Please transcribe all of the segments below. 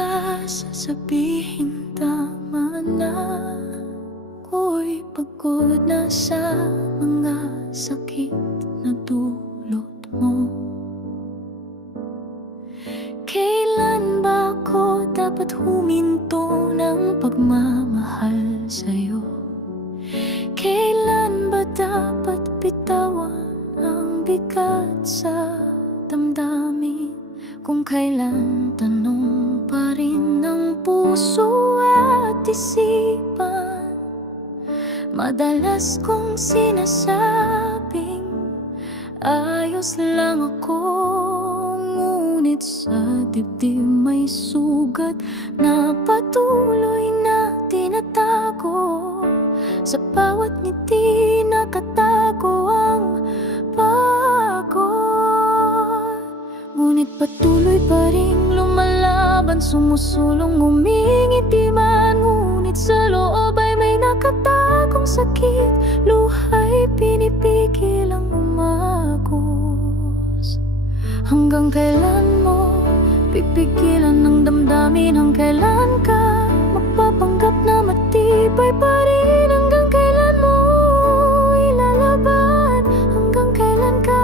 ba sasabihin tama na? Ako'y pagod na sa mga sakit na dulot mo. Kailan ba ako dapat huminto ng pagmamahal sa'yo? Kailan ba dapat bitawan ang bigat sa damdamin? Kung kailan tanong pa rin ng puso at isipan, madalas kong sinasabing ayos lang ako, ngunit sa dibdib may sugat na patuloy na tinatago. Sa bawat ngiti nakatago ang pagod, ngunit patuloy pa rin lumalaban, sumusulong, ngumingiti man, ngunit sa loob ay may nakatagong sakit. Luha'y pinipigil ang umagos. Hanggang kailan mo pipigilan ng damdamin? Hanggang kailan ka magpapanggap na matibay pa rin? Hanggang kailan mo ilalaban? Hanggang kailan ka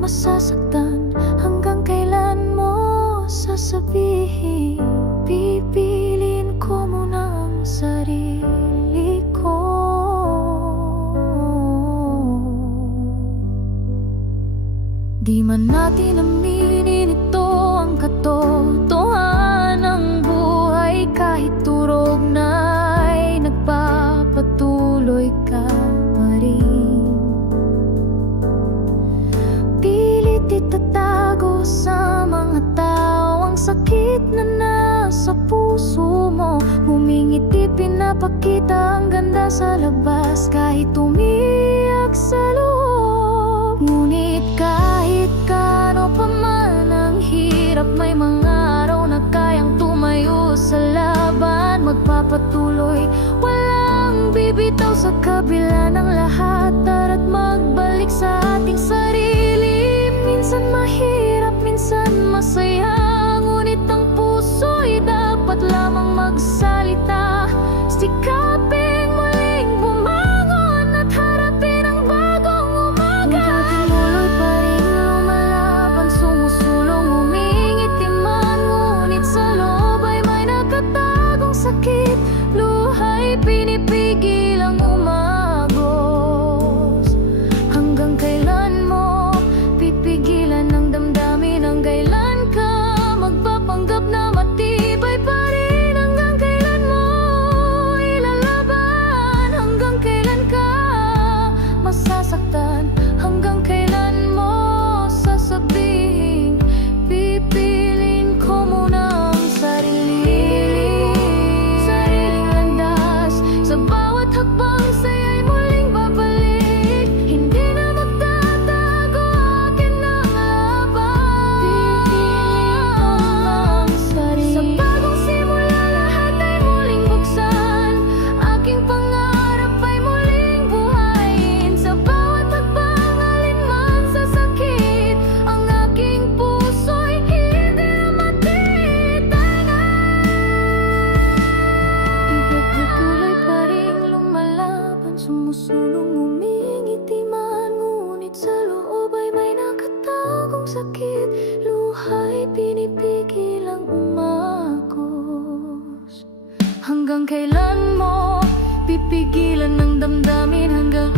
masasaktan? Hanggang kailan mo sasabihin pipiliin ko muna ang sarili ko? Di man natin aminin ito ang katotohanan ng buhay, kahit turog na'y nagpapatuloy ka pa rin. Pilit itatago sa mga tao ang sakit na nasa puso mo. Humingiti, pinapakita ang ganda sa labas, kahit umiyak sa loob. Ngunit kahit kano pa man ang hirap, may mga araw na kayang tumayo sa laban. Magpapatuloy, walang bibitaw sa kabila ng lahat. Tara't magbalik sa ating sarili. Minsan mahirap, minsan masaya, ngunit ang puso'y dapat lamang magsalita. Sikaping muling bumangon at harapin ang bagong umaga. Patuloy pa rin lumalaban, sumusulong, humingiti man, ngunit sa loob ay may nakatagong sakit. Luha'y pinipigil ang umagos. Hanggang kailan mo pipigilan ng damdamin? Hanggang kailan ka magpapanggap na matibay pa rin? Hanggang kailan mo ilalaban? Hanggang kailan ka masasaktan? Hanggang kailan mo sasabihin pipiliin ko muna ang sariling landas? Sa bawat hakbang sa'yo'y muling babalik, hindi na magtatago akin ang laban. Pipiliin ko ang sarili. Sa bagong simula lahat ay muling buksan, aking pangarap ay muling buhayin. Sa bawat hakbang alinman sa sakit, ang aking puso'y hindi na matitangan. Patuloy pa rin lumalaban, sumusulong, ngumingiti man, ngunit sa loob ay may nakatagong sakit. Luha'y pinipigil ang umagos. Hanggang kailan mo pipigilan ng damdamin? Hanggang